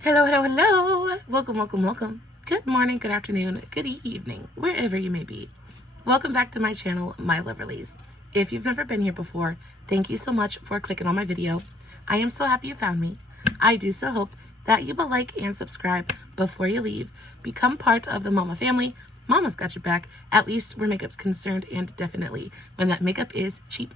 Hello, hello, hello. Welcome. Good morning, good afternoon, good evening, wherever you may be. Welcome back to my channel, My Loverlies. If you've never been here before, thank you so much for clicking on my video. I am so happy you found me. I do so hope that you will like and subscribe before you leave. Become part of the Mama family. Mama's got your back, at least where makeup's concerned, and definitely when that makeup is cheap.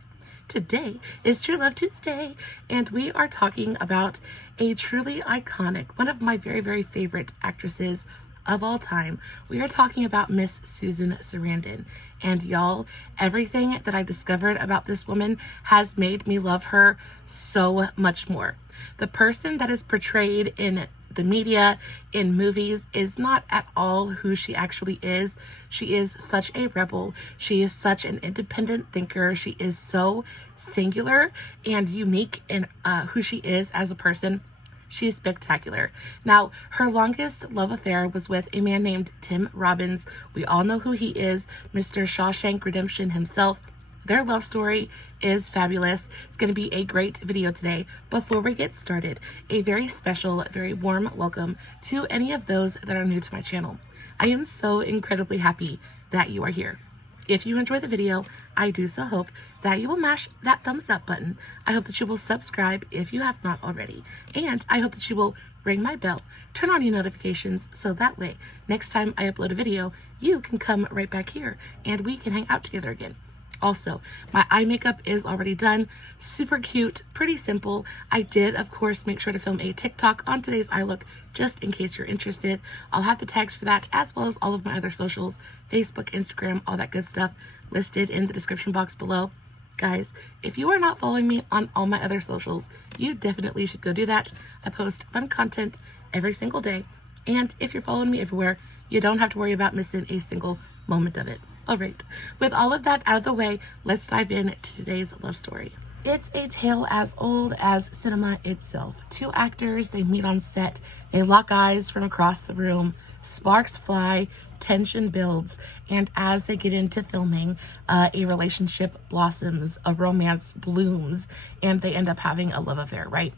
Today is True Love Tuesday, and we are talking about a truly iconic, one of my very, very favorite actresses of all time. We are talking about Miss Susan Sarandon. And y'all, everything that I discovered about this woman has made me love her so much more. The person that is portrayed in the media, in movies, is not at all who she actually is. She is such a rebel. She is such an independent thinker. She is so singular and unique in who she is as a person. She's spectacular. Now, her longest love affair was with a man named Tim Robbins. We all know who he is, Mr. Shawshank Redemption himself. Their love story is fabulous. It's going to be a great video today. Before we get started, a very special, very warm welcome to any of those that are new to my channel. I am so incredibly happy that you are here. If you enjoy the video, I do so hope that you will mash that thumbs up button. I hope that you will subscribe if you have not already. And I hope that you will ring my bell, turn on your notifications, so that way, next time I upload a video, you can come right back here and we can hang out together again. Also, my eye makeup is already done. Super cute, pretty simple. I did, of course, make sure to film a TikTok on today's eye look, just in case you're interested. I'll have the tags for that, as well as all of my other socials, Facebook, Instagram, all that good stuff, listed in the description box below. Guys, if you are not following me on all my other socials, you definitely should go do that. I post fun content every single day. And if you're following me everywhere, you don't have to worry about missing a single moment of it. All right, with all of that out of the way, let's dive into today's love story. It's a tale as old as cinema itself. Two actors, they meet on set, they lock eyes from across the room, sparks fly, tension builds, and as they get into filming, a relationship blossoms, a romance blooms, and they end up having a love affair, right?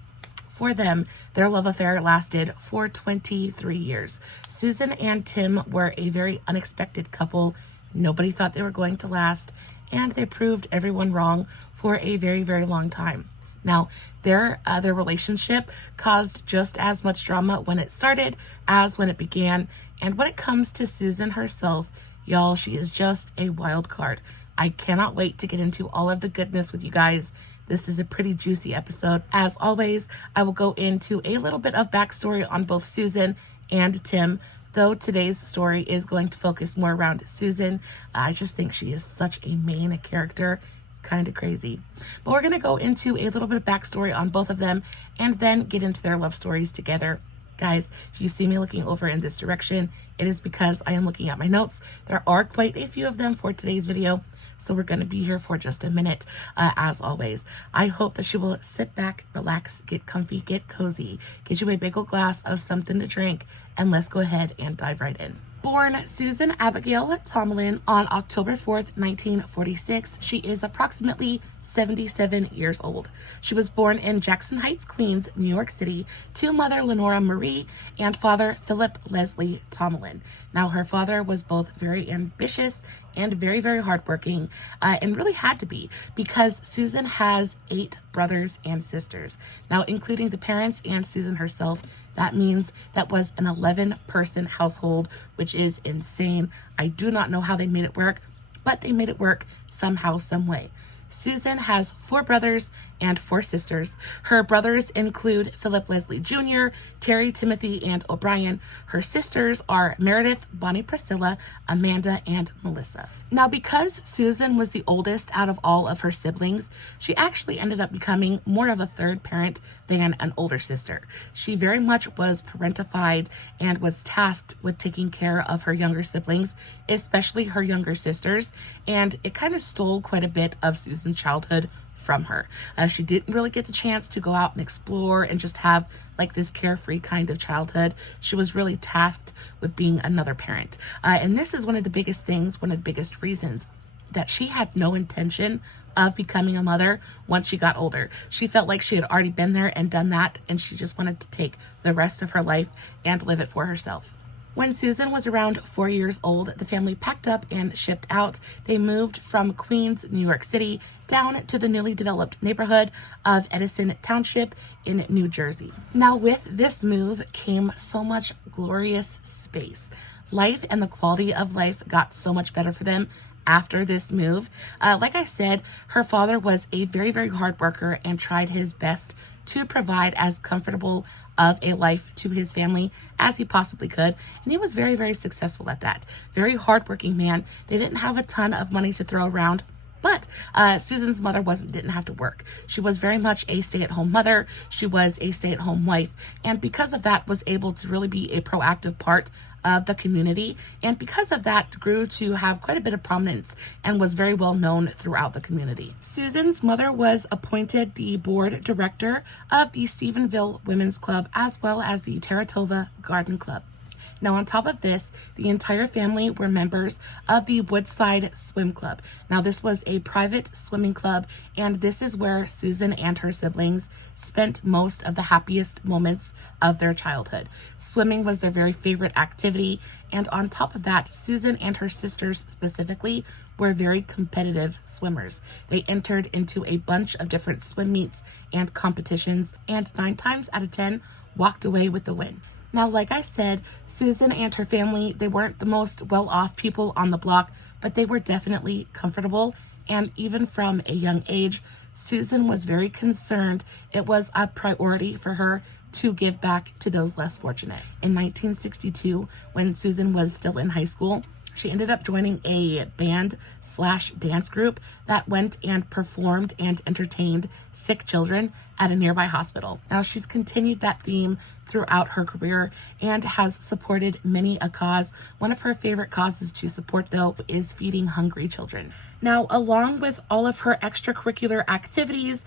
For them, their love affair lasted for 23 years. Susan and Tim were a very unexpected couple. Nobody thought they were going to last, and they proved everyone wrong for a very, very long time. Now, their relationship caused just as much drama when it started as when it began. And when it comes to Susan herself, y'all, she is just a wild card. I cannot wait to get into all of the goodness with you guys. This is a pretty juicy episode. As always, I will go into a little bit of backstory on both Susan and Tim, though today's story is going to focus more around Susan. I just think she is such a main character. It's kind of crazy. But we're going to go into a little bit of backstory on both of them and then get into their love stories together. Guys, if you see me looking over in this direction, it is because I am looking at my notes. There are quite a few of them for today's video, so we're going to be here for just a minute. As always, I hope that you will sit back, relax, get comfy, get cozy, get you a big old glass of something to drink, and let's go ahead and dive right in. Born Susan Abigail Tomlin on October 4th, 1946, she is approximately 77 years old. She was born in Jackson Heights, Queens, New York City, to mother Lenora Marie and father Philip Leslie Tomlin. Now, her father was both very ambitious and very, very hardworking, and really had to be, because Susan has 8 brothers and sisters. Now, including the parents and Susan herself, that means that was an 11-person household, which is insane. I do not know how they made it work, but they made it work somehow, some way. Susan has 4 brothers and 4 sisters. Her brothers include Philip Leslie Jr., Terry, Timothy, and O'Brien. Her sisters are Meredith, Bonnie Priscilla, Amanda, and Melissa. Now, because Susan was the oldest out of all of her siblings, she actually ended up becoming more of a third parent than an older sister. She very much was parentified and was tasked with taking care of her younger siblings, especially her younger sisters, and it kind of stole quite a bit of Susan's childhood from her. She didn't really get the chance to go out and explore and just have like this carefree kind of childhood. She was really tasked with being another parent. And this is one of the biggest things, one of the biggest reasons that she had no intention of becoming a mother once she got older. She felt like she had already been there and done that, and she just wanted to take the rest of her life and live it for herself. When Susan was around 4 years old, the family packed up and shipped out. They moved from Queens, New York City, down to the newly developed neighborhood of Edison Township in New Jersey. Now, with this move came so much glorious space. Life and the quality of life got so much better for them after this move. Like I said, her father was a very, very hard worker and tried his best to provide as comfortable of a life to his family as he possibly could. And he was very, very successful at that. Very hardworking man. They didn't have a ton of money to throw around, but Susan's mother didn't have to work. She was very much a stay-at-home mother. She was a stay-at-home wife. And because of that, was able to really be a proactive part of the community, and because of that grew to have quite a bit of prominence and was very well known throughout the community. Susan's mother was appointed the board director of the Stephenville Women's Club as well as the Taratova Garden Club. Now, on top of this, the entire family were members of the Woodside Swim Club. Now, this was a private swimming club, and this is where Susan and her siblings spent most of the happiest moments of their childhood. Swimming was their very favorite activity, and on top of that, Susan and her sisters specifically were very competitive swimmers. They entered into a bunch of different swim meets and competitions, and 9 times out of 10 walked away with the win. Now, like I said, Susan and her family, they weren't the most well-off people on the block, but they were definitely comfortable. And even from a young age, Susan was very concerned. It was a priority for her to give back to those less fortunate. In 1962, when Susan was still in high school, she ended up joining a band/dance group that went and performed and entertained sick children at a nearby hospital. Now, she's continued that theme throughout her career and has supported many a cause. One of her favorite causes to support, though, is feeding hungry children. Now, along with all of her extracurricular activities,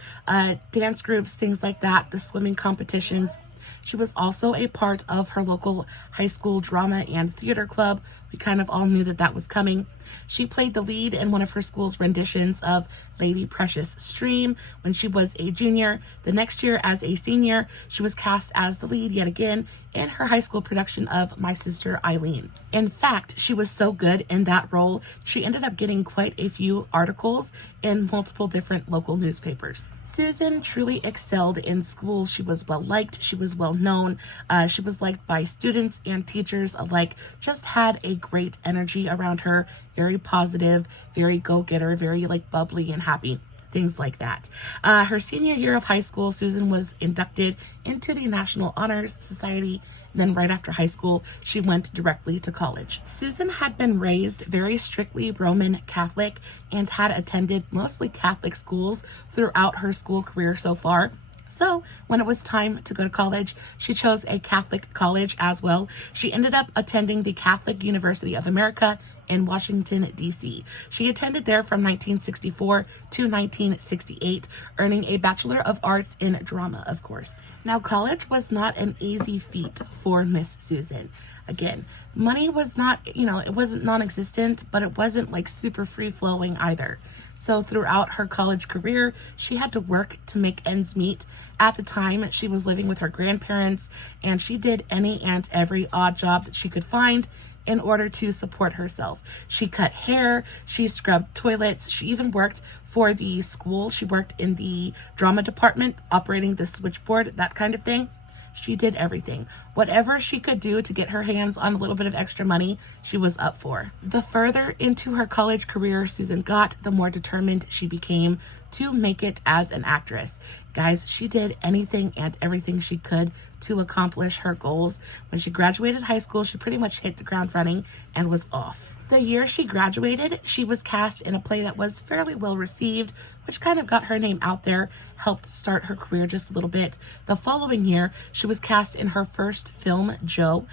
dance groups, things like that, the swimming competitions, she was also a part of her local high school drama and theater club. We kind of all knew that that was coming. She played the lead in one of her school's renditions of Lady Precious Stream when she was a junior. The next year, as a senior, she was cast as the lead yet again in her high school production of My Sister Eileen. In fact, she was so good in that role, she ended up getting quite a few articles in multiple different local newspapers. Susan truly excelled in school. She was well liked. She was well known. She was liked by students and teachers alike. Just had a great energy around her. Very positive, very go-getter, very bubbly and happy. Things like that. Her senior year of high school, Susan was inducted into the National Honors Society. And then right after high school, she went directly to college. Susan had been raised very strictly Roman Catholic and had attended mostly Catholic schools throughout her school career so far. So when it was time to go to college, she chose a Catholic college as well. She ended up attending the Catholic University of America in Washington, D.C. She attended there from 1964 to 1968, earning a Bachelor of Arts in Drama, of course. Now, college was not an easy feat for Miss Susan. Again, money was not, it wasn't non-existent, but it wasn't super free-flowing either. So throughout her college career, she had to work to make ends meet. At the time, she was living with her grandparents, and she did any and every odd job that she could find in order to support herself. She cut hair, she scrubbed toilets, she even worked for the school. She worked in the drama department, operating the switchboard, that kind of thing. She did everything. Whatever she could do to get her hands on a little bit of extra money, she was up for. The further into her college career Susan got, the more determined she became to make it as an actress. Guys, she did anything and everything she could to accomplish her goals. When she graduated high school, she pretty much hit the ground running and was off. The year she graduated, she was cast in a play that was fairly well received, which kind of got her name out there, helped start her career just a little bit. The following year, she was cast in her first film, Joe,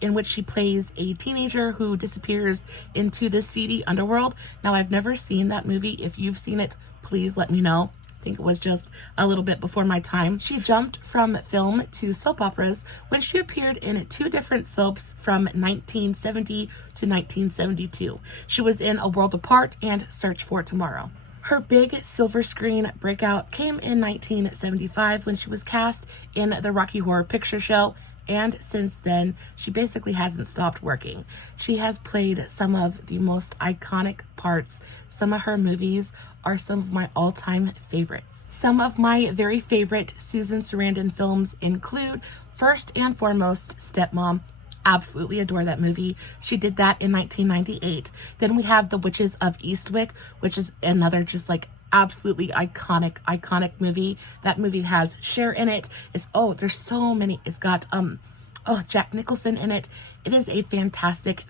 in which she plays a teenager who disappears into the seedy underworld. Now, I've never seen that movie. If you've seen it, please let me know. I think it was just a little bit before my time. She jumped from film to soap operas when she appeared in 2 different soaps from 1970 to 1972. She was in A World Apart and Search for Tomorrow. Her big silver screen breakout came in 1975 when she was cast in the Rocky Horror Picture Show, and since then, she basically hasn't stopped working. She has played some of the most iconic parts. Some of her movies are some of my all-time favorites. Some of my very favorite Susan Sarandon films include, first and foremost, Stepmom. Absolutely adore that movie. She did that in 1998. Then we have The Witches of Eastwick, which is another just like absolutely iconic movie. That movie has Cher in it. There's so many. It's got Jack Nicholson in it. It is a fantastic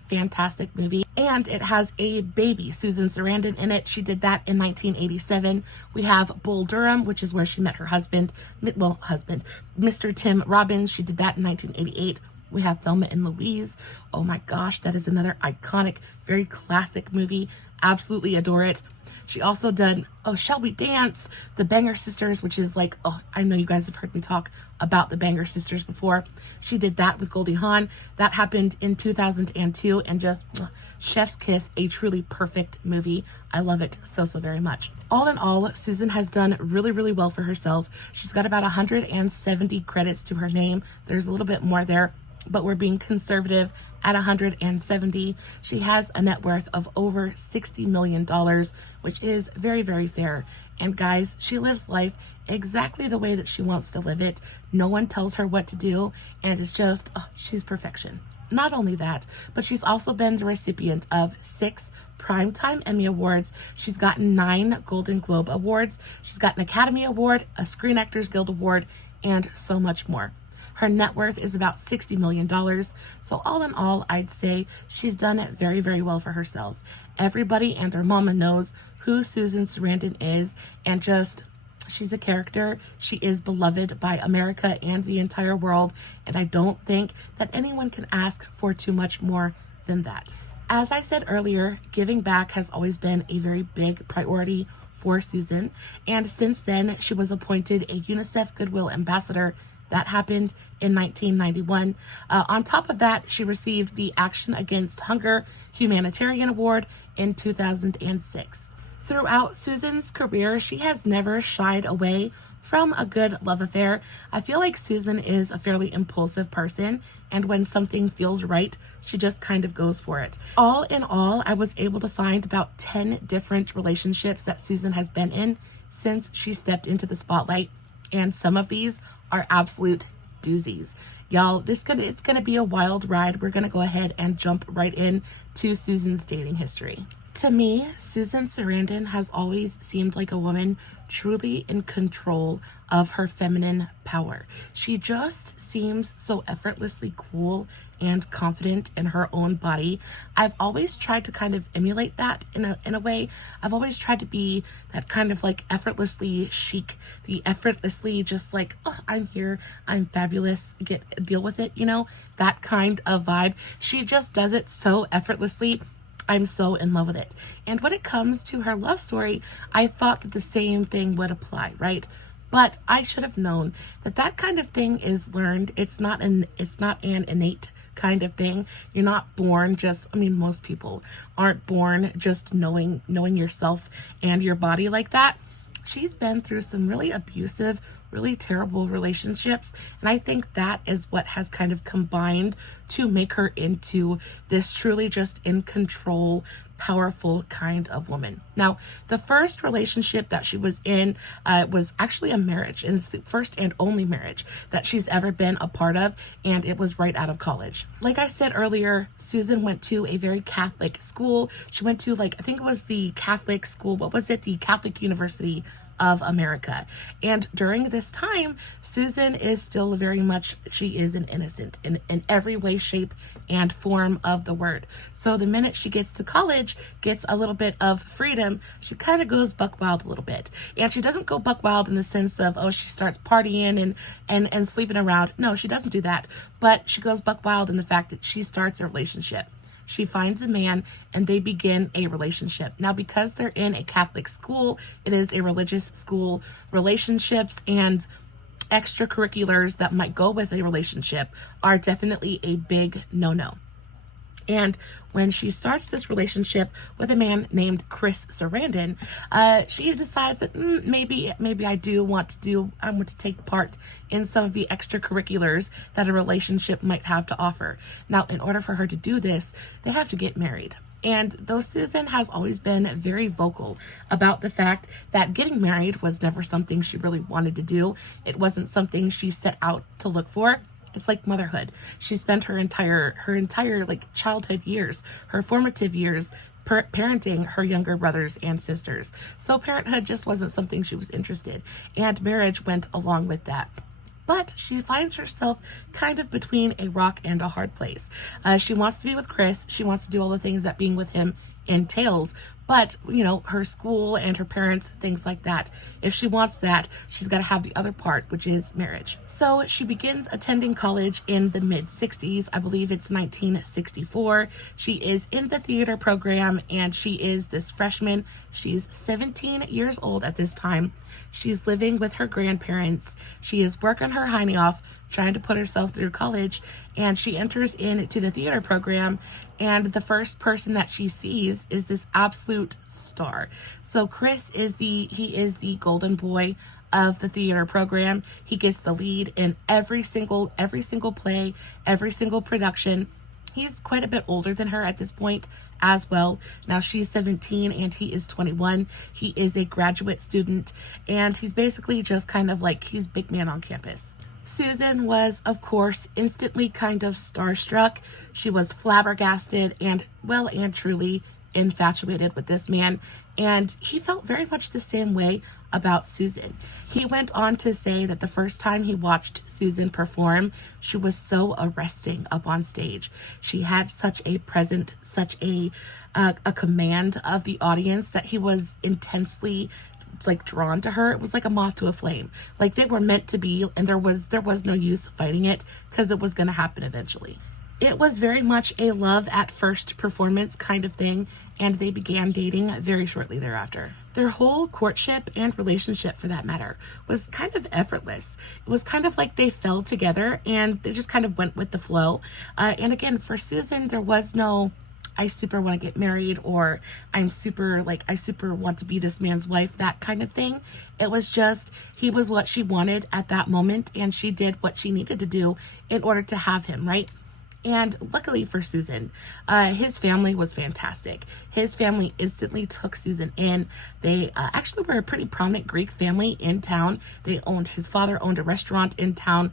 movie, and it has a baby, Susan Sarandon, in it. She did that in 1987. We have Bull Durham, which is where she met her husband, Mr. Tim Robbins. She did that in 1988. We have Thelma and Louise. Oh my gosh, that is another iconic, very classic movie. Absolutely adore it. She also done Shall We Dance? The Banger Sisters, which is like, I know you guys have heard me talk about the Banger Sisters before. She did that with Goldie Hawn. That happened in 2002, and just chef's kiss, a truly perfect movie. I love it so very much. All in all, Susan has done really well for herself. She's got about 170 credits to her name. There's a little bit more there, but we're being conservative at 170. She has a net worth of over $60 million, which is very fair. And guys, she lives life exactly the way that she wants to live it. No one tells her what to do, and it's just, she's perfection. Not only that, but she's also been the recipient of 6 Primetime Emmy Awards. She's gotten 9 Golden Globe Awards. She's got an Academy Award, a Screen Actors Guild Award, and so much more. Her net worth is about $60 million. So all in all, I'd say she's done it very well for herself. Everybody and their mama knows who Susan Sarandon is, and just, she's a character. She is beloved by America and the entire world, and I don't think that anyone can ask for too much more than that. As I said earlier, giving back has always been a very big priority for Susan, and since then, she was appointed a UNICEF Goodwill Ambassador. That happened in 1991. On top of that, she received the Action Against Hunger Humanitarian Award in 2006. Throughout Susan's career, she has never shied away from a good love affair. I feel like Susan is a fairly impulsive person, and when something feels right, she just kind of goes for it. All in all, I was able to find about 10 different relationships that Susan has been in since she stepped into the spotlight, and some of these are absolute doozies. Y'all, it's gonna be a wild ride. We're gonna go ahead and jump right in to Susan's dating history. To me, Susan Sarandon has always seemed like a woman truly in control of her feminine power. She just seems so effortlessly cool and confident in her own body. I've always tried to kind of emulate that in a way. I've always tried to be that kind of like effortlessly chic, the effortlessly just like, I'm here, I'm fabulous, deal with it, that kind of vibe. She just does it so effortlessly. I'm so in love with it. And when it comes to her love story, I thought that the same thing would apply, right? But I should have known that kind of thing is learned. It's not an innate kind of thing. You're not born most people aren't born just knowing yourself and your body like that. She's been through some really abusive, really terrible relationships, and I think that is what has kind of combined to make her into this truly just in control, powerful kind of woman. Now, the first relationship that she was in was actually a marriage, and it's the first and only marriage that she's ever been a part of, and it was right out of college. Like I said earlier, Susan went to a very Catholic school. She went to I think it was the Catholic school, the Catholic University of America. And during this time, Susan is still very much, she is an innocent in every way, shape, and form of the word. So the minute she gets to college, gets a little bit of freedom, she kind of goes buck wild a little bit. And she doesn't go buck wild in the sense of, she starts partying and sleeping around. No, she doesn't do that. But she goes buck wild in the fact that she starts a relationship. She finds a man and they begin a relationship. Now, because they're in a Catholic school, it is a religious school, relationships and extracurriculars that might go with a relationship are definitely a big no-no. And when she starts this relationship with a man named Chris Sarandon, she decides that maybe I want to take part in some of the extracurriculars that a relationship might have to offer. Now, in order for her to do this, they have to get married. And though Susan has always been very vocal about the fact that getting married was never something she really wanted to do, it wasn't something she set out to look for. It's like motherhood. She spent her entire like childhood years, her formative years, parenting her younger brothers and sisters. So parenthood just wasn't something she was interested in, and marriage went along with that. But she finds herself kind of between a rock and a hard place. She wants to be with Chris. She wants to do all the things that being with him entails. But, you know, her school and her parents, things like that. If she wants that, she's got to have the other part, which is marriage. So she begins attending college in the mid-60s. I believe it's 1964. She is in the theater program, and she is this freshman. She's 17 years old at this time. She's living with her grandparents. She is working her hiney off, trying to put herself through college, and she enters into the theater program, and the first person that she sees is this absolute star. So Chris is the golden boy of the theater program. He gets the lead in every single play, every single production. He's quite a bit older than her at this point as well. Now she's 17 and he is 21. He is a graduate student, and he's basically just kind of like, he's big man on campus. Susan was, of course, instantly kind of starstruck. She was flabbergasted and well and truly infatuated with this man, and he felt very much the same way about Susan. He went on to say that the first time he watched Susan perform, she was so arresting up on stage. She had such a presence, such a command of the audience, that he was intensely like drawn to her. It was like a moth to a flame. Like they were meant to be, and there was no use fighting it, because it was going to happen eventually. It was very much a love at first performance kind of thing, and they began dating very shortly thereafter. Their whole courtship and relationship, for that matter, was kind of effortless. It was kind of like they fell together and they just kind of went with the flow. And again, for Susan, there was no, I super want to get married, or I super want to be this man's wife, that kind of thing. It was just, he was what she wanted at that moment, and she did what she needed to do in order to have him, right? And luckily for Susan, his family was fantastic. His family instantly took Susan in. They actually were a pretty prominent Greek family in town. His father owned a restaurant in town.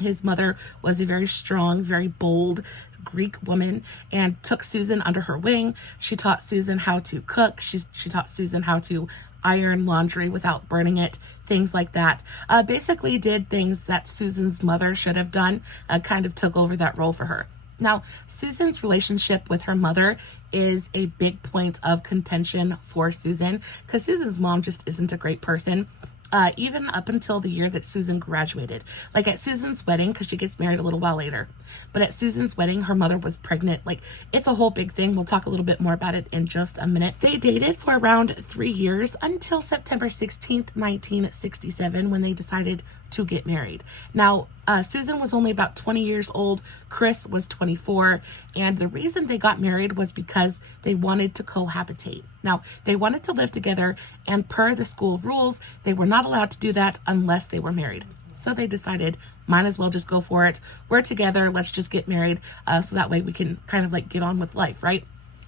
His mother was a very strong, very bold Greek woman, and took Susan under her wing. She taught Susan how to cook. She taught Susan how to iron laundry without burning it, things like that. Basically did things that Susan's mother should have done, kind of took over that role for her. Now, Susan's relationship with her mother is a big point of contention for Susan, because Susan's mom just isn't a great person. Even up until the year that Susan graduated. Like at Susan's wedding, because she gets married a little while later. But at Susan's wedding, her mother was pregnant. Like, it's a whole big thing. We'll talk a little bit more about it in just a minute. They dated for around 3 years until September 16th, 1967, when they decided to get married. Now, Susan was only about 20 years old. Chris was 24. And the reason they got married was because they wanted to cohabitate. Now, they wanted to live together, and per the school rules, they were not allowed to do that unless they were married. So they decided, might as well just go for it. We're together. Let's just get married. So that way we can kind of like get on with life, right?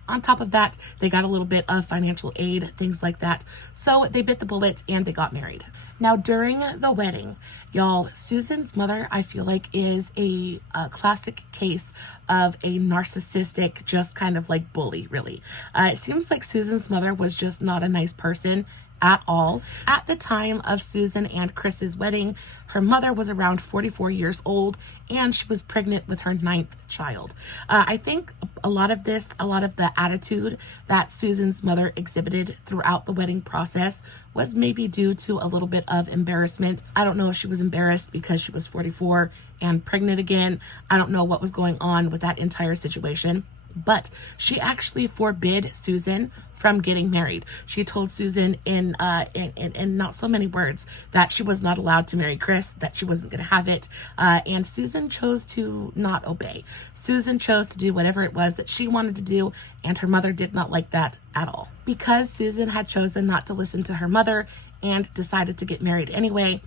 On top of that, they got a little bit of financial aid, things like that. So they bit the bullet and they got married. Now, during the wedding, y'all, Susan's mother, I feel like, is a classic case of a narcissistic, just kind of like bully, really. It seems like Susan's mother was just not a nice person at all. At the time of Susan and Chris's wedding, her mother was around 44 years old, and she was pregnant with her 9th child. I think a lot of the attitude that Susan's mother exhibited throughout the wedding process was maybe due to a little bit of embarrassment. I don't know if she was embarrassed because she was 44 and pregnant again. I don't know what was going on with that entire situation. But she actually forbid Susan from getting married. She told Susan in not so many words that she was not allowed to marry Chris, that she wasn't going to have it. And Susan chose to not obey. Susan chose to do whatever it was that she wanted to do, and her mother did not like that at all. Because Susan had chosen not to listen to her mother and decided to get married anyway,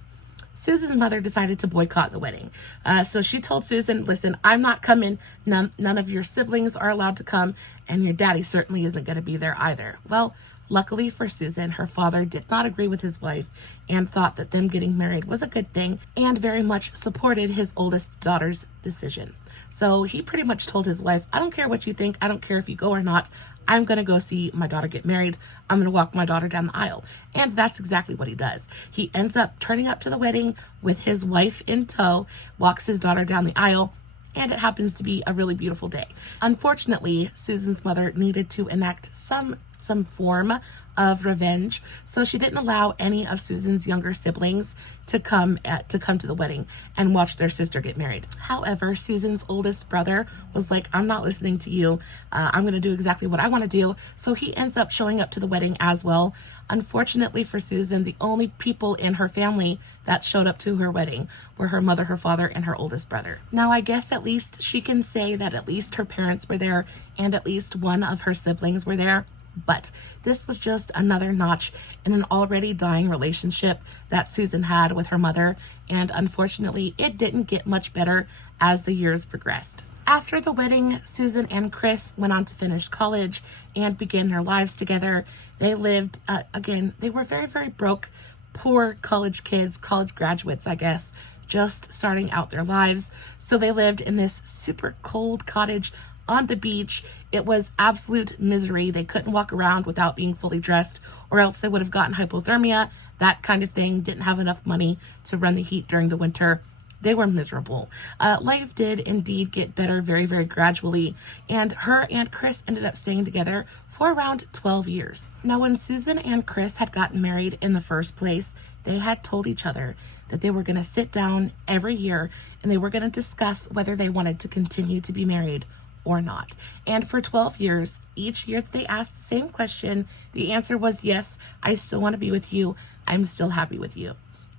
Susan's mother decided to boycott the wedding. So she told Susan, listen, I'm not coming. None of your siblings are allowed to come, and your daddy certainly isn't going to be there either. Well, luckily for Susan, her father did not agree with his wife and thought that them getting married was a good thing and very much supported his oldest daughter's decision. So he pretty much told his wife, I don't care what you think. I don't care if you go or not. I'm going to go see my daughter get married. I'm going to walk my daughter down the aisle. And that's exactly what he does. He ends up turning up to the wedding with his wife in tow, walks his daughter down the aisle, and it happens to be a really beautiful day. Unfortunately, Susan's mother needed to enact some form of revenge, so she didn't allow any of Susan's younger siblings to come to the wedding and watch their sister get married. However, Susan's oldest brother was like, I'm not listening to you. I'm going to do exactly what I want to do. So he ends up showing up to the wedding as well. Unfortunately for Susan, the only people in her family that showed up to her wedding were her mother, her father, and her oldest brother. Now, I guess at least she can say that at least her parents were there and at least one of her siblings were there. But this was just another notch in an already dying relationship that Susan had with her mother, and unfortunately, it didn't get much better as the years progressed. After the wedding, Susan and Chris went on to finish college and begin their lives together. They lived, again, they were very, very broke, poor college kids, college graduates, I guess, just starting out their lives. So they lived in this super cold cottage on the beach. It was absolute misery. They couldn't walk around without being fully dressed, or else they would have gotten hypothermia, that kind of thing. Didn't have enough money to run the heat during the winter. They were miserable. Life did indeed get better very, very gradually, and her and Chris ended up staying together for around 12 years. Now, when Susan and Chris had gotten married in the first place, they had told each other that they were going to sit down every year and they were going to discuss whether they wanted to continue to be married or not. And for 12 years, each year that they asked the same question, the answer was yes, I still want to be with you. I'm still happy with you.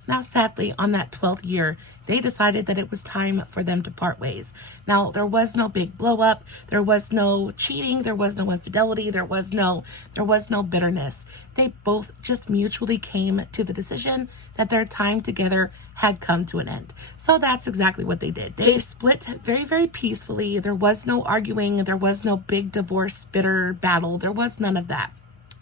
Now, sadly, on that 12th year, they decided that it was time for them to part ways. Now, there was no big blow up. There was no cheating. There was no infidelity. There was no bitterness. They both just mutually came to the decision that their time together had come to an end. So that's exactly what they did. They split very, very peacefully. There was no arguing. There was no big divorce, bitter battle. There was none of that.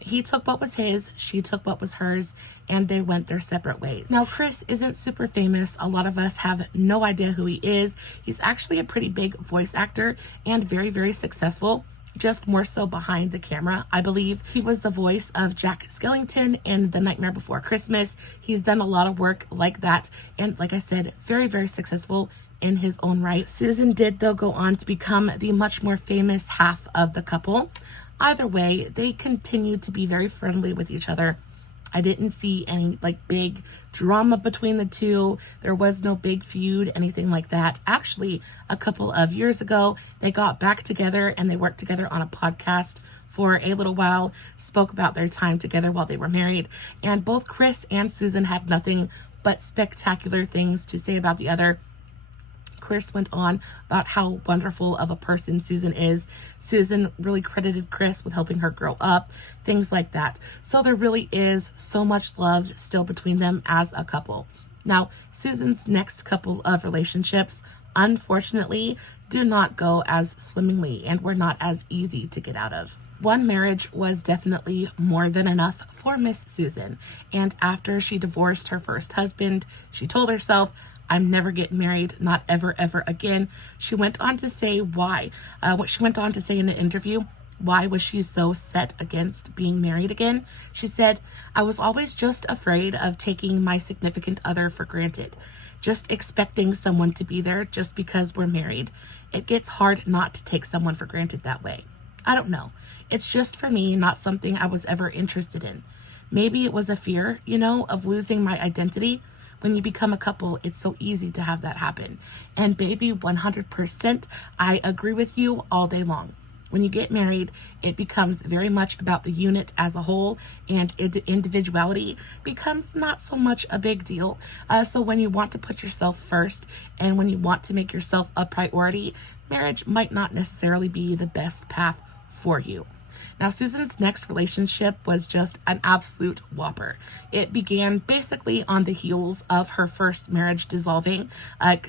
He took what was his, she took what was hers, and they went their separate ways. Now, Chris isn't super famous. A lot of us have no idea who he is. He's actually a pretty big voice actor and very, very successful, just more so behind the camera, I believe. He was the voice of Jack Skellington in The Nightmare Before Christmas. He's done a lot of work like that, and like I said, very, very successful in his own right. Susan did, though, go on to become the much more famous half of the couple. Either way, they continued to be very friendly with each other. I didn't see any big drama between the two. There was no big feud, anything like that. Actually, a couple of years ago, they got back together and they worked together on a podcast for a little while, spoke about their time together while they were married. And both Chris and Susan had nothing but spectacular things to say about the other. Chris went on about how wonderful of a person Susan is. Susan really credited Chris with helping her grow up, things like that. So there really is so much love still between them as a couple. Now, Susan's next couple of relationships, unfortunately, do not go as swimmingly and were not as easy to get out of. One marriage was definitely more than enough for Miss Susan. And after she divorced her first husband, she told herself, I'm never getting married, not ever, ever again. She went on to say why. What she went on to say in the interview, why was she so set against being married again? She said, I was always just afraid of taking my significant other for granted, just expecting someone to be there just because we're married. It gets hard not to take someone for granted that way. I don't know. It's just for me, not something I was ever interested in. Maybe it was a fear, of losing my identity. When you become a couple, it's so easy to have that happen. And baby, 100%, I agree with you all day long. When you get married, it becomes very much about the unit as a whole, and individuality becomes not so much a big deal. So when you want to put yourself first and when you want to make yourself a priority, marriage might not necessarily be the best path for you. Now, Susan's next relationship was just an absolute whopper. It began basically on the heels of her first marriage dissolving.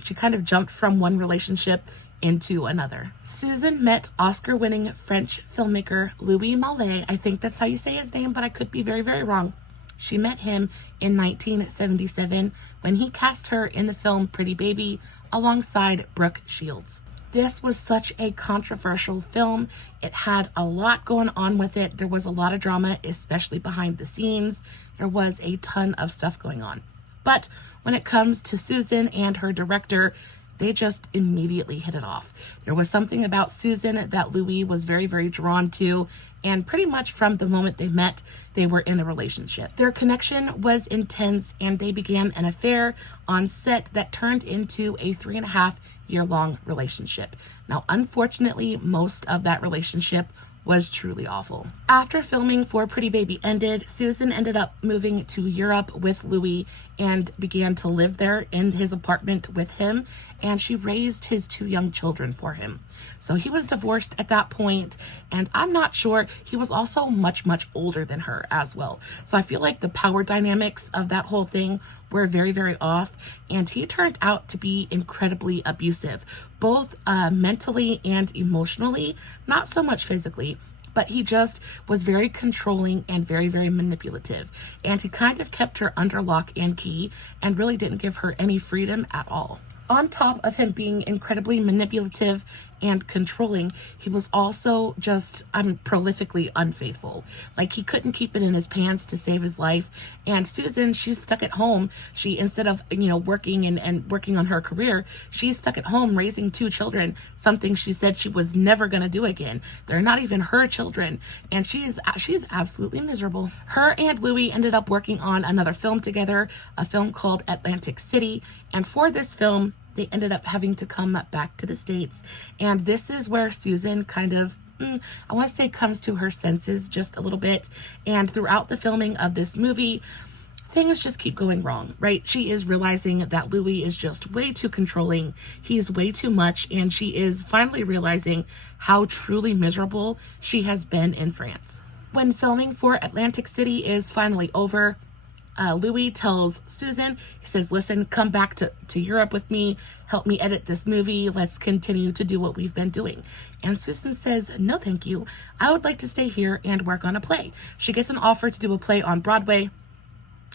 She kind of jumped from one relationship into another. Susan met Oscar-winning French filmmaker Louis Malle. I think that's how you say his name, but I could be very, very wrong. She met him in 1977 when he cast her in the film Pretty Baby alongside Brooke Shields. This was such a controversial film. It had a lot going on with it. There was a lot of drama, especially behind the scenes. There was a ton of stuff going on. But when it comes to Susan and her director, they just immediately hit it off. There was something about Susan that Louis was very, very drawn to, and pretty much from the moment they met, they were in a relationship. Their connection was intense, and they began an affair on set that turned into a 3.5-year-long relationship. Now, unfortunately, most of that relationship was truly awful. After filming for Pretty Baby ended, Susan ended up moving to Europe with Louis and began to live there in his apartment with him, and she raised his 2 young children for him. So he was divorced at that point, and I'm not sure, he was also much, much older than her as well. So I feel like the power dynamics of that whole thing were very, very off, and he turned out to be incredibly abusive, both mentally and emotionally, not so much physically, but he just was very controlling and very, very manipulative. And he kind of kept her under lock and key and really didn't give her any freedom at all. On top of him being incredibly manipulative and controlling, he was also just, prolifically unfaithful. Like, he couldn't keep it in his pants to save his life. And Susan, she's stuck at home. She, instead of, working and working on her career, she's stuck at home raising 2 children, something she said she was never going to do again. They're not even her children. And she's absolutely miserable. Her and Louis ended up working on another film together, a film called Atlantic City. And for this film, they ended up having to come back to the States. And this is where Susan kind of, I want to say, comes to her senses just a little bit. And throughout the filming of this movie, things just keep going wrong, right? She is realizing that Louis is just way too controlling. He's way too much. And she is finally realizing how truly miserable she has been in France. When filming for Atlantic City is finally over, Louis tells Susan, he says, listen, come back to Europe with me, help me edit this movie, let's continue to do what we've been doing. And Susan says, no, thank you. I would like to stay here and work on a play. She gets an offer to do a play on Broadway.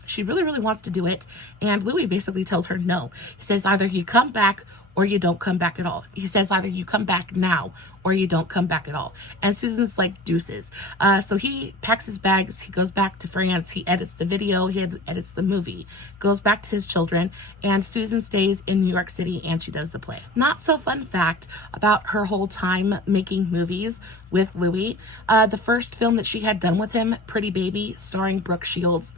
She really, really wants to do it. And Louis basically tells her no. He says, either you come back or you don't come back at all. He says, either you come back now or you don't come back at all. And Susan's like, deuces. So he packs his bags, he goes back to France, he edits the video, he edits the movie, goes back to his children, and Susan stays in New York City and she does the play. Not so fun fact about her whole time making movies with Louis, the first film that she had done with him, Pretty Baby, starring Brooke Shields,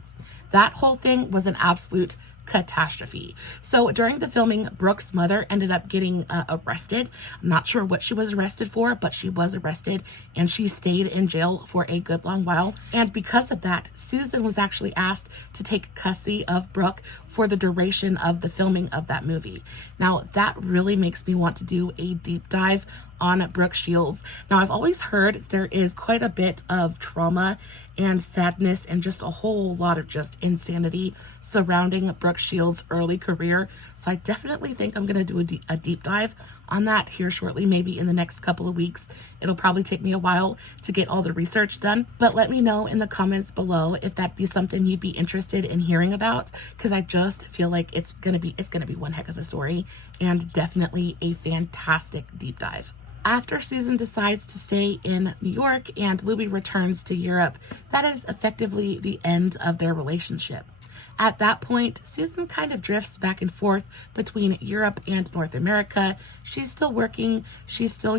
that whole thing was an absolute catastrophe. So during the filming, Brooke's mother ended up getting arrested. I'm not sure what she was arrested for, but she was arrested and she stayed in jail for a good long while. And because of that, Susan was actually asked to take custody of Brooke for the duration of the filming of that movie. Now, that really makes me want to do a deep dive on Brooke Shields. Now, I've always heard there is quite a bit of trauma and sadness and just a whole lot of just insanity surrounding Brooke Shields' early career. So I definitely think I'm going to do a deep dive on that here shortly, maybe in the next couple of weeks. It'll probably take me a while to get all the research done, but let me know in the comments below if that'd be something you'd be interested in hearing about, because I just feel like it's gonna be one heck of a story and definitely a fantastic deep dive. After Susan decides to stay in New York and Louis returns to Europe, that is effectively the end of their relationship. At that point, Susan kind of drifts back and forth between Europe and North America. She's still working. She's still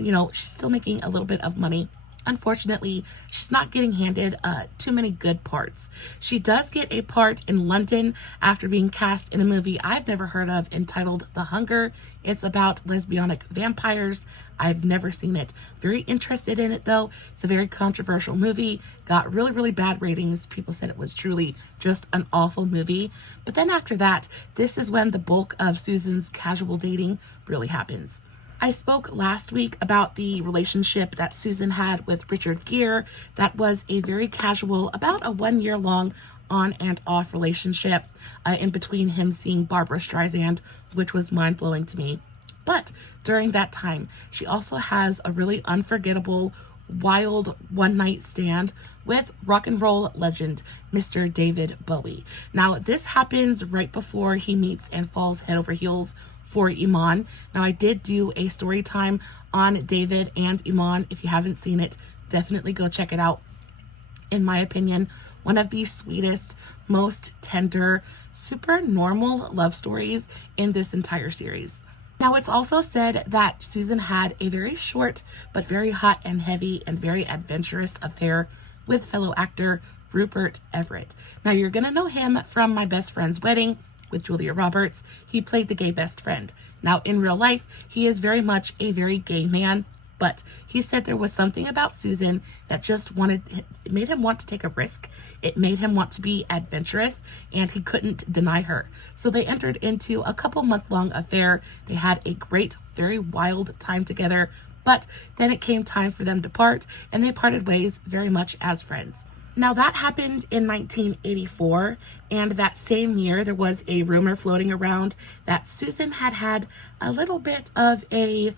making a little bit of money. unfortunately, she's not getting handed too many good parts. She does get a part in London after being cast in a movie I've never heard of entitled The Hunger. It's about lesbianic vampires. I've never seen it. Very interested in it though. It's a very controversial movie. Got really, really bad ratings. People said it was truly just an awful movie. But then after that, this is when the bulk of Susan's casual dating really happens. I spoke last week about the relationship that Susan had with Richard Gere. That was a very casual, about a 1 year long on and off relationship in between him seeing Barbara Streisand, which was mind-blowing to me. But during that time, she also has a really unforgettable, wild one-night stand with rock and roll legend, Mr. David Bowie. Now, this happens right before he meets and falls head over heels for Iman. Now, I did do a story time on David and Iman. If you haven't seen it, definitely go check it out. In my opinion, one of the sweetest, most tender, super normal love stories in this entire series. Now, it's also said that Susan had a very short, but very hot and heavy and very adventurous affair with fellow actor Rupert Everett. Now, you're going to know him from My Best Friend's Wedding with Julia Roberts. He played the gay best friend. Now, in real life, he is very much a very gay man, but he said there was something about Susan that just it made him want to take a risk. It made him want to be adventurous, and he couldn't deny her. So they entered into a couple-month-long affair. They had a great, very wild time together, but then it came time for them to part, and they parted ways very much as friends. Now, that happened in 1984, and that same year there was a rumor floating around that Susan had a little bit of a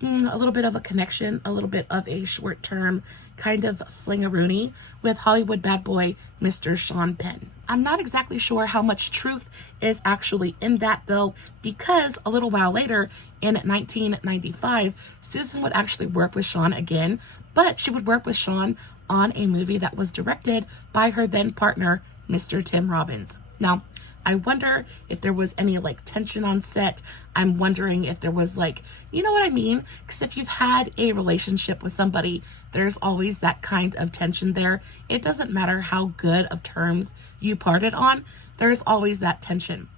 connection, a little bit of a short-term kind of fling-a-rooney with Hollywood bad boy Mr. Sean Penn. I'm not exactly sure how much truth is actually in that though, because a little while later in 1995, Susan would actually work with Sean again, but she would work with Sean on a movie that was directed by her then partner, Mr. Tim Robbins. Now, I wonder if there was any tension on set. I'm wondering if there was you know what I mean? Because if you've had a relationship with somebody, there's always that kind of tension there. It doesn't matter how good of terms you parted on, there's always that tension.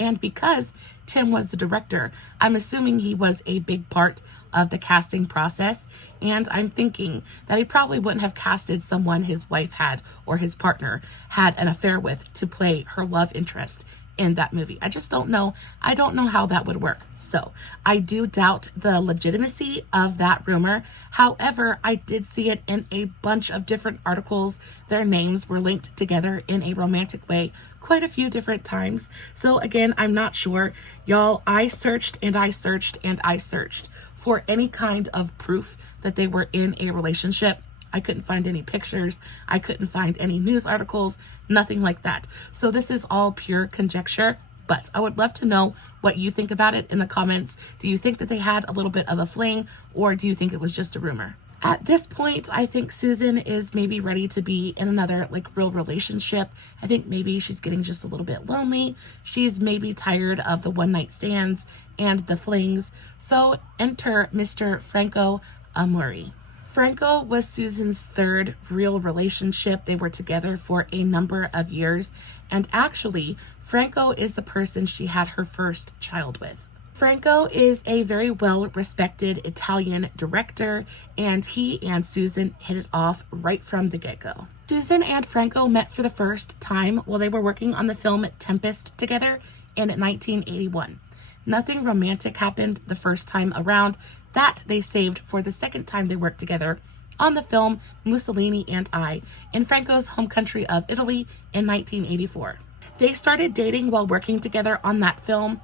And because Tim was the director, I'm assuming he was a big part of the casting process, and I'm thinking that he probably wouldn't have casted someone his wife had or his partner had an affair with to play her love interest in that movie. I just don't know. I don't know how that would work. So I do doubt the legitimacy of that rumor. However, I did see it in a bunch of different articles. Their names were linked together in a romantic way quite a few different times. So again, I'm not sure. Y'all, I searched and I searched and I searched for any kind of proof that they were in a relationship. I couldn't find any pictures. I couldn't find any news articles, nothing like that. So this is all pure conjecture, but I would love to know what you think about it in the comments. Do you think that they had a little bit of a fling, or do you think it was just a rumor? At this point, I think Susan is maybe ready to be in another real relationship. I think maybe she's getting just a little bit lonely. She's maybe tired of the one night stands and the flings. So enter Mr. Franco Amuri. Franco was Susan's third real relationship. They were together for a number of years, and actually, Franco is the person she had her first child with. Franco is a very well-respected Italian director, and he and Susan hit it off right from the get-go. Susan and Franco met for the first time while they were working on the film Tempest together in 1981. Nothing romantic happened the first time around. That they saved for the second time they worked together on the film Mussolini and I in Franco's home country of Italy in 1984. They started dating while working together on that film.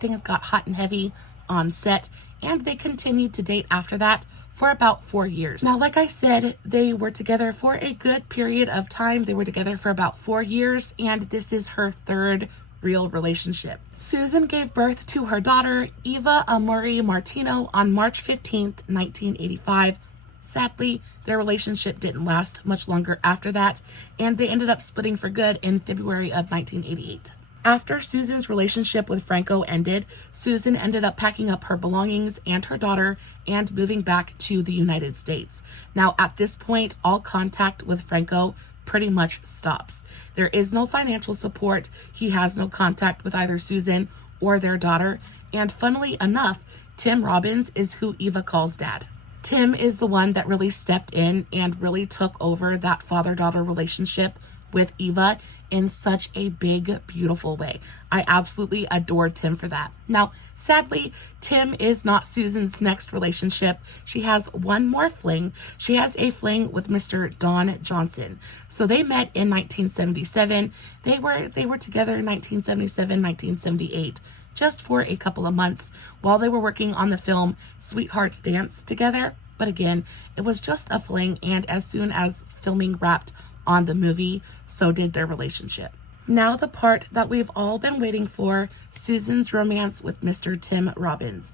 Things got hot and heavy on set, and they continued to date after that for about 4 years. Now, like I said, they were together for a good period of time. They were together for about 4 years, and this is her third real relationship. Susan gave birth to her daughter, Eva Amuri Martino, on March 15th, 1985. Sadly, their relationship didn't last much longer after that, and they ended up splitting for good in February of 1988. After Susan's relationship with Franco ended, Susan ended up packing up her belongings and her daughter and moving back to the United States. Now, at this point, all contact with Franco pretty much stops. There is no financial support. He has no contact with either Susan or their daughter. And funnily enough, Tim Robbins is who Eva calls dad. Tim is the one that really stepped in and really took over that father-daughter relationship with Eva in such a big, beautiful way. I absolutely adore Tim for that. Now, sadly, Tim is not Susan's next relationship. She has one more fling. She has a fling with Mr. Don Johnson. So they met in 1977. They were together in 1977, 1978, just for a couple of months while they were working on the film Sweethearts Dance together. But again, it was just a fling, and as soon as filming wrapped on the movie, so did their relationship. Now the part that we've all been waiting for, Susan's romance with Mr. Tim Robbins.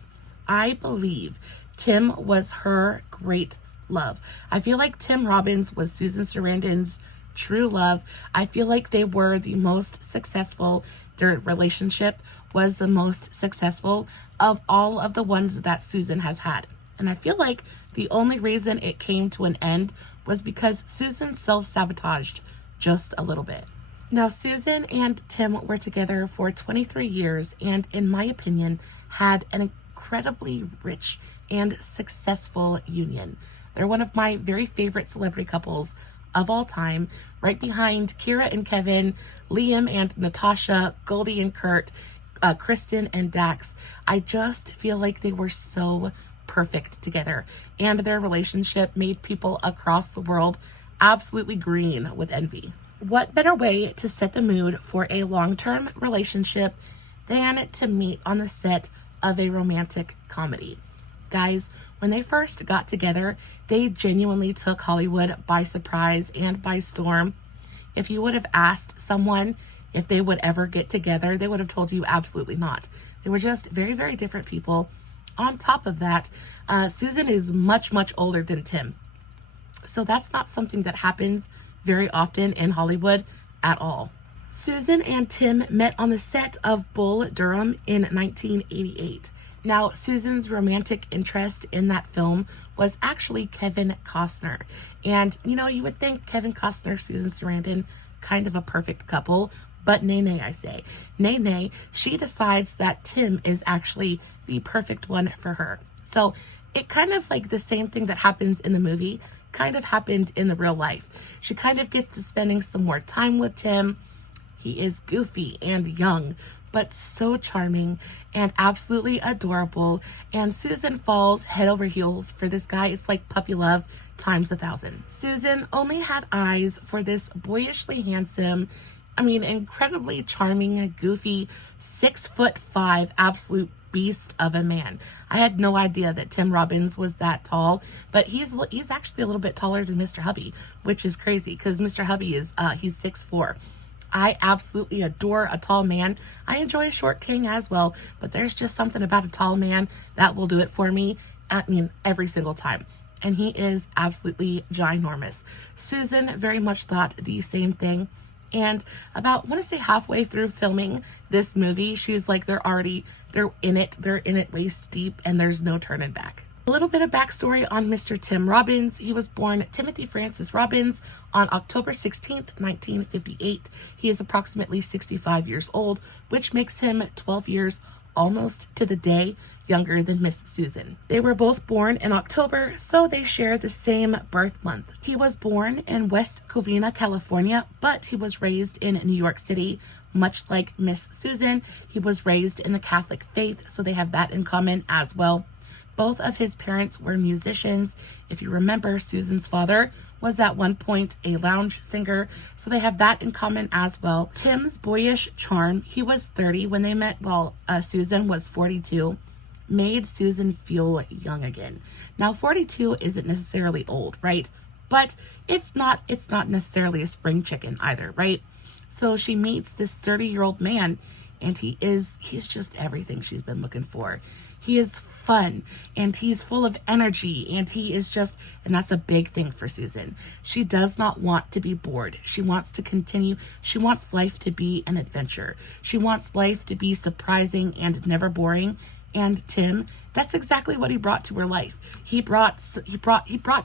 I believe Tim was her great love. I feel like Tim Robbins was Susan Sarandon's true love. I feel like they were the most successful. Their relationship was the most successful of all of the ones that Susan has had. And I feel like the only reason it came to an end was because Susan self-sabotaged just a little bit. Now, Susan and Tim were together for 23 years and, in my opinion, had an incredibly rich and successful union. They're one of my very favorite celebrity couples of all time, right behind Kira and Kevin, Liam and Natasha, Goldie and Kurt, Kristen and Dax. I just feel like they were so perfect together, and their relationship made people across the world absolutely green with envy. What better way to set the mood for a long-term relationship than to meet on the set of a romantic comedy? Guys, when they first got together, they genuinely took Hollywood by surprise and by storm. If you would have asked someone if they would ever get together, they would have told you absolutely not. They were just very, very different people. On top of that, Susan is much, much older than Tim. So that's not something that happens very often in Hollywood at all. Susan and Tim met on the set of Bull Durham in 1988. Now, Susan's romantic interest in that film was actually Kevin Costner. And, you know, you would think Kevin Costner, Susan Sarandon, kind of a perfect couple. But nay, I say. Nay, she decides that Tim is actually the perfect one for her. So it kind of like the same thing that happens in the movie kind of happened in the real life. She kind of gets to spending some more time with Tim. He is goofy and young, but so charming and absolutely adorable. And Susan falls head over heels for this guy. It's like puppy love times 1,000. Susan only had eyes for this boyishly handsome, incredibly charming, goofy, 6'5" absolute beast of a man. I had no idea that Tim Robbins was that tall, but he's actually a little bit taller than Mr. Hubby, which is crazy because Mr. Hubby is he's 6'4". I absolutely adore a tall man. I enjoy a short king as well, but there's just something about a tall man that will do it for me. Every single time. And he is absolutely ginormous. Susan very much thought the same thing. And about, I want to say halfway through filming this movie, she's like, they're in it waist deep, and there's no turning back. A little bit of backstory on Mr. Tim Robbins. He was born Timothy Francis Robbins on October 16th, 1958. He is approximately 65 years old, which makes him 12 years almost to the day younger than Miss Susan. They were both born in October, so they share the same birth month. He was born in West Covina, California, but he was raised in New York City. Much like Miss Susan, he was raised in the Catholic faith, so they have that in common as well. Both of his parents were musicians. If you remember, Susan's father was at one point a lounge singer, so they have that in common as well. Tim's boyish charm, he was 30 when they met, while Susan was 42, made Susan feel young again. Now, 42 isn't necessarily old, right? But it's not necessarily a spring chicken either, right? So she meets this 30-year-old man, and he's just everything she's been looking for. He is fun and he's full of energy and he is just, and that's a big thing for Susan. She does not want to be bored. She wants to continue. She wants life to be an adventure. She wants life to be surprising and never boring. And Tim, that's exactly what he brought to her life. He brought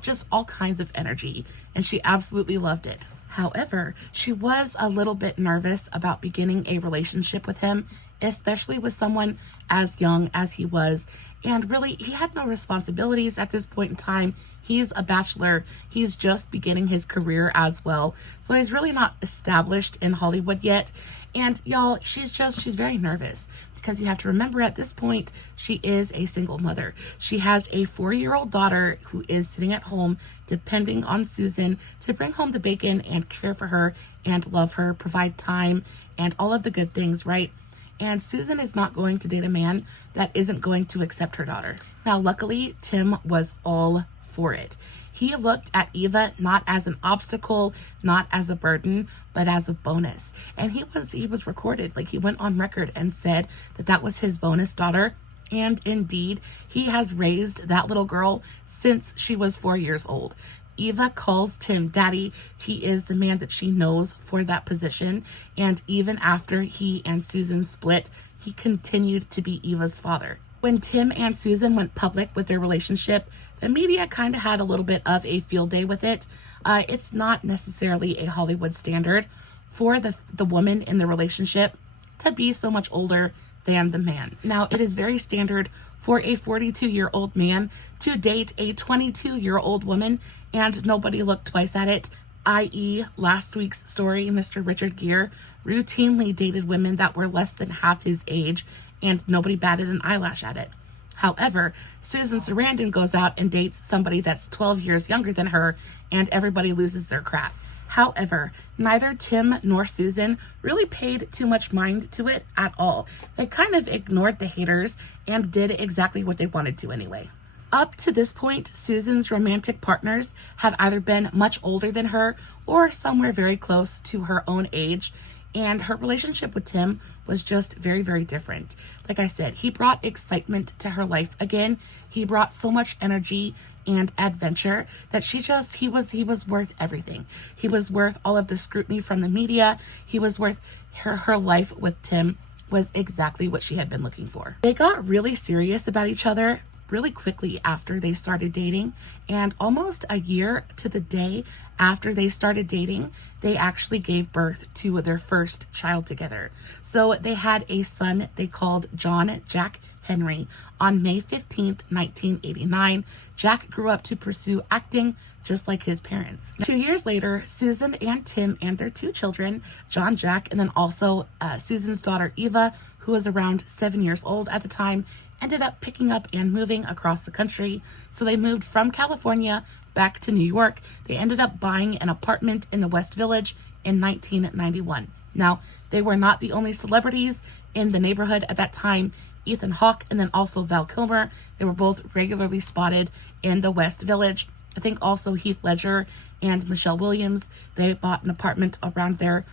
just all kinds of energy, and she absolutely loved it. However, she was a little bit nervous about beginning a relationship with him, especially with someone as young as he was. And really, he had no responsibilities at this point in time. He's a bachelor. He's just beginning his career as well. So he's really not established in Hollywood yet. And y'all, she's very nervous. Because you have to remember at this point, she is a single mother. She has a 4-year-old daughter who is sitting at home depending on Susan to bring home the bacon and care for her and love her, provide time and all of the good things, right? And Susan is not going to date a man that isn't going to accept her daughter. Now, luckily, Tim was all for it. He looked at Eva not as an obstacle, not as a burden, but as a bonus. And he was recorded, like he went on record and said that that was his bonus daughter. And indeed, he has raised that little girl since she was 4 years old. Eva calls Tim daddy. He is the man that she knows for that position. And even after he and Susan split, he continued to be Eva's father. When Tim and Susan went public with their relationship, the media kind of had a little bit of a field day with it. It's not necessarily a Hollywood standard for the woman in the relationship to be so much older than the man. Now, it is very standard for a 42-year-old man to date a 22-year-old woman, and nobody looked twice at it, i.e. last week's story, Mr. Richard Gere routinely dated women that were less than half his age, and nobody batted an eyelash at it. However, Susan Sarandon goes out and dates somebody that's 12 years younger than her, and everybody loses their crap. However, neither Tim nor Susan really paid too much mind to it at all. They kind of ignored the haters and did exactly what they wanted to anyway. Up to this point, Susan's romantic partners had either been much older than her or somewhere very close to her own age, and her relationship with Tim was just very, very different. Like I said, he brought excitement to her life again. He brought so much energy and adventure that he was worth everything. He was worth all of the scrutiny from the media. He was worth her life with Tim was exactly what she had been looking for. They got really serious about each other really quickly after they started dating, and almost a year to the day after they started dating, they actually gave birth to their first child together. So they had a son they called John Jack Henry on May 15th, 1989. Jack grew up to pursue acting just like his parents. 2 years later, Susan and Tim and their 2 children, John Jack, and then also Susan's daughter Eva, who was around 7 years old at the time, ended up picking up and moving across the country. So they moved from California back to New York. They ended up buying an apartment in the West Village in 1991. Now, they were not the only celebrities in the neighborhood at that time. Ethan Hawke and then also Val Kilmer, they were both regularly spotted in the West Village. I think also Heath Ledger and Michelle Williams, they bought an apartment around there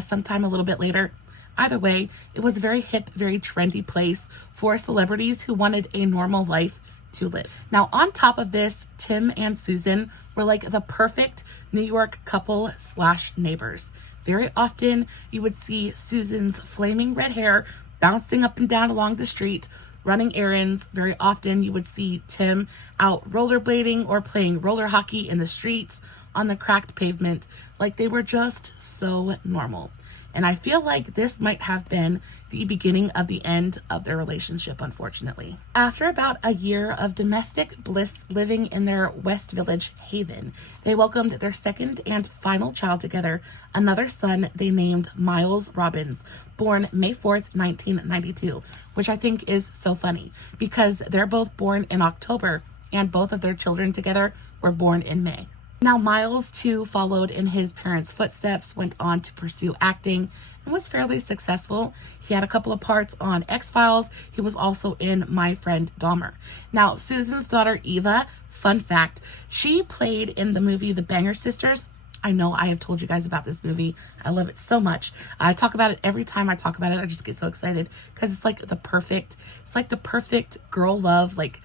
sometime a little bit later. Either way, it was a very hip, very trendy place for celebrities who wanted a normal life to live. Now, on top of this, Tim and Susan were like the perfect New York couple / neighbors. Very often, you would see Susan's flaming red hair bouncing up and down along the street, running errands. Very often, you would see Tim out rollerblading or playing roller hockey in the streets on the cracked pavement. Like, they were just so normal. And I feel like this might have been the beginning of the end of their relationship, unfortunately. After about a year of domestic bliss living in their West Village haven, they welcomed their second and final child together, another son they named Miles Robbins, born May 4th, 1992, which I think is so funny because they're both born in October and both of their children together were born in May. Now, Miles, too, followed in his parents' footsteps, went on to pursue acting, and was fairly successful. He had a couple of parts on X-Files. He was also in My Friend Dahmer. Now, Susan's daughter, Eva, fun fact, she played in the movie The Banger Sisters. I know I have told you guys about this movie. I love it so much. I talk about it every time I talk about it. I just get so excited because it's like the perfect girl love, like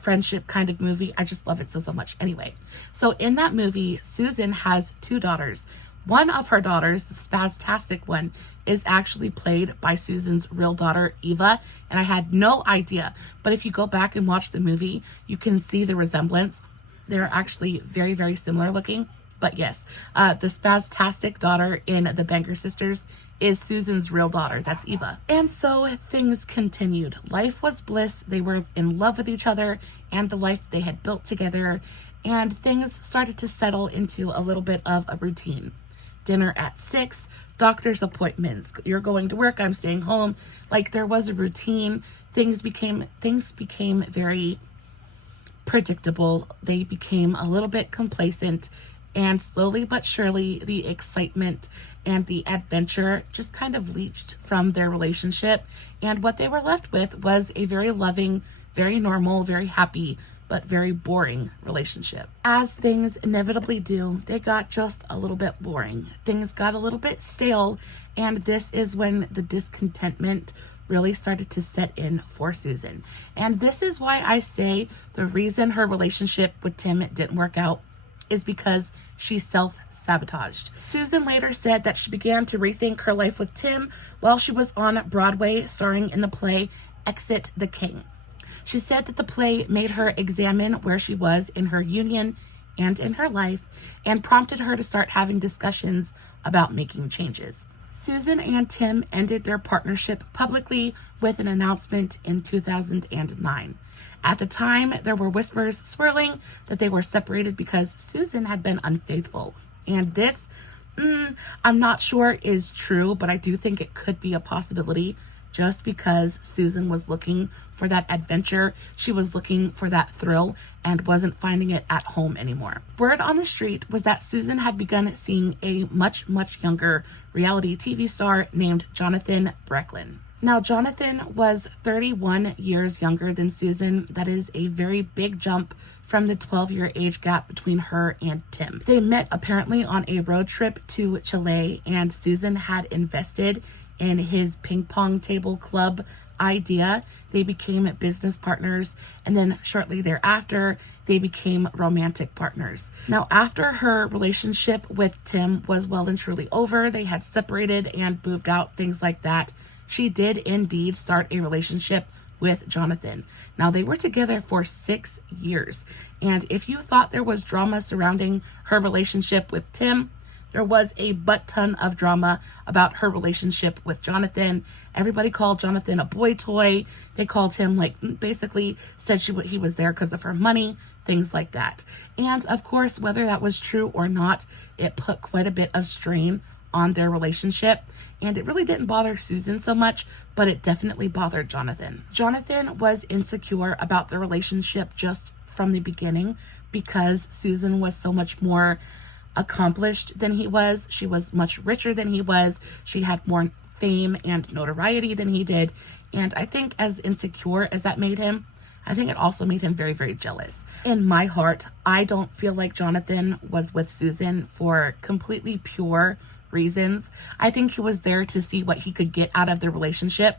friendship kind of movie. I just love it so much. Anyway, so in that movie, Susan has 2 daughters. One of her daughters, the spastastic one, is actually played by Susan's real daughter, Eva, and I had no idea. But if you go back and watch the movie, you can see the resemblance. They're actually very, very similar looking. But yes, the spastastic daughter in The Banker Sisters is Susan's real daughter. That's Eva. And so things continued. Life was bliss. They were in love with each other and the life they had built together. And things started to settle into a little bit of a routine. Dinner at 6, doctor's appointments. You're going to work, I'm staying home. Like, there was a routine. Things became very predictable. They became a little bit complacent, and slowly but surely the excitement and the adventure just kind of leached from their relationship, and what they were left with was a very loving, very normal, very happy, but very boring relationship. As things inevitably do, they got just a little bit boring. Things got a little bit stale, and this is when the discontentment really started to set in for Susan. And this is why I say the reason her relationship with Tim didn't work out is because she self-sabotaged. Susan later said that she began to rethink her life with Tim while she was on Broadway starring in the play Exit the King. She said that the play made her examine where she was in her union and in her life, and prompted her to start having discussions about making changes. Susan and Tim ended their partnership publicly with an announcement in 2009. At the time, there were whispers swirling that they were separated because Susan had been unfaithful. And this, I'm not sure is true, but I do think it could be a possibility, just because Susan was looking for that adventure. She was looking for that thrill and wasn't finding it at home anymore. Word on the street was that Susan had begun seeing a much younger reality TV star named Jonathan Brecklin. Now, Jonathan was 31 years younger than Susan. That is a very big jump from the 12-year age gap between her and Tim. They met apparently on a road trip to Chile, and Susan had invested in his ping pong table club idea. They became business partners, and then shortly thereafter, they became romantic partners. Now, after her relationship with Tim was well and truly over, they had separated and moved out, things like that. She did indeed start a relationship with Jonathan. Now, they were together for 6 years, and if you thought there was drama surrounding her relationship with Tim, there was a butt ton of drama about her relationship with Jonathan. Everybody called Jonathan a boy toy. They called him, basically said he was there because of her money, things like that. And of course, whether that was true or not, it put quite a bit of strain on their relationship. And it really didn't bother Susan so much, but it definitely bothered Jonathan. Jonathan was insecure about the relationship just from the beginning because Susan was so much more accomplished than he was. She was much richer than he was. She had more fame and notoriety than he did. And I think as insecure as that made him, I think it also made him very, very jealous. In my heart, I don't feel like Jonathan was with Susan for completely pure reasons. I think he was there to see what he could get out of the relationship.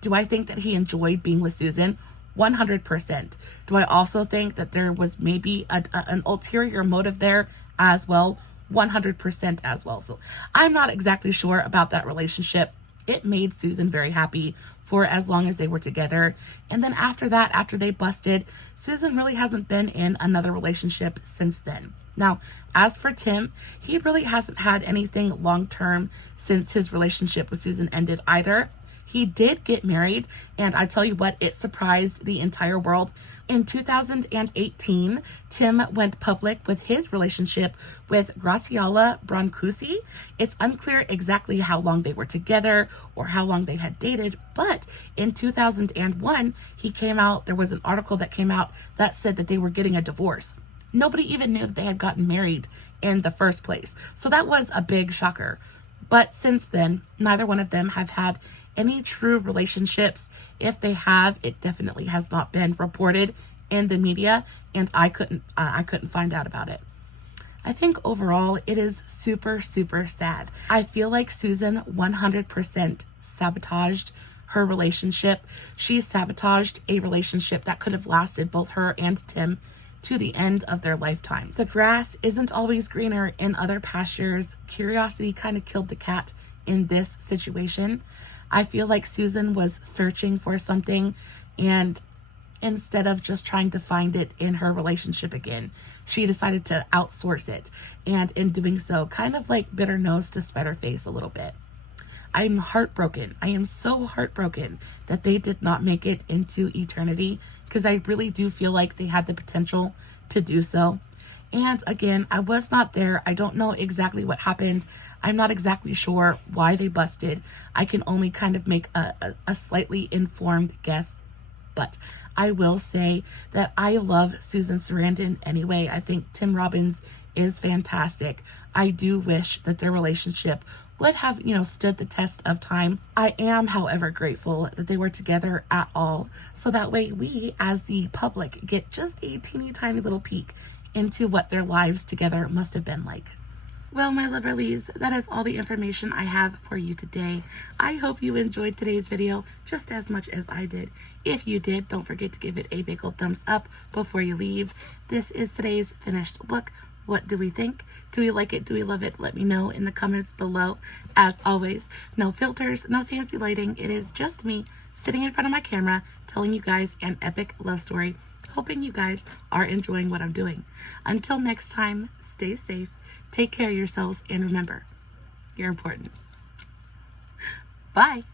Do I think that he enjoyed being with Susan? 100%. Do I also think that there was maybe an ulterior motive there as well? 100% as well. So I'm not exactly sure about that relationship. It made Susan very happy for as long as they were together. And then after that, after they busted, Susan really hasn't been in another relationship since then. Now, as for Tim, he really hasn't had anything long-term since his relationship with Susan ended either. He did get married, and I tell you what, it surprised the entire world. In 2018, Tim went public with his relationship with Graziella Brancusi. It's unclear exactly how long they were together or how long they had dated, but in 2001, there was an article that came out that said that they were getting a divorce. Nobody even knew that they had gotten married in the first place. So that was a big shocker. But since then, neither one of them have had any true relationships. If they have, it definitely has not been reported in the media, and I couldn't find out about it. I think overall it is super, super sad. I feel like Susan 100% sabotaged her relationship. She sabotaged a relationship that could have lasted both her and Tim to the end of their lifetimes. The grass isn't always greener in other pastures. Curiosity kind of killed the cat in this situation. I feel like Susan was searching for something, and instead of just trying to find it in her relationship again, she decided to outsource it. And in doing so, kind of like bit her nose to spite her face a little bit. I'm heartbroken. I am so heartbroken that they did not make it into eternity, because I really do feel like they had the potential to do so. And again, I was not there. I don't know exactly what happened. I'm not exactly sure why they busted. I can only kind of make a slightly informed guess. But I will say that I love Susan Sarandon anyway. I think Tim Robbins is fantastic. I do wish that their relationship would have, stood the test of time. I am, however, grateful that they were together at all. So that way we, as the public, get just a teeny tiny little peek into what their lives together must have been like. Well, my Loverlies, that is all the information I have for you today. I hope you enjoyed today's video just as much as I did. If you did, don't forget to give it a big old thumbs up before you leave. This is today's finished look. What do we think? Do we like it? Do we love it? Let me know in the comments below. As always, no filters, no fancy lighting. It is just me sitting in front of my camera telling you guys an epic love story. Hoping you guys are enjoying what I'm doing. Until next time, stay safe. Take care of yourselves, and remember, you're important. Bye.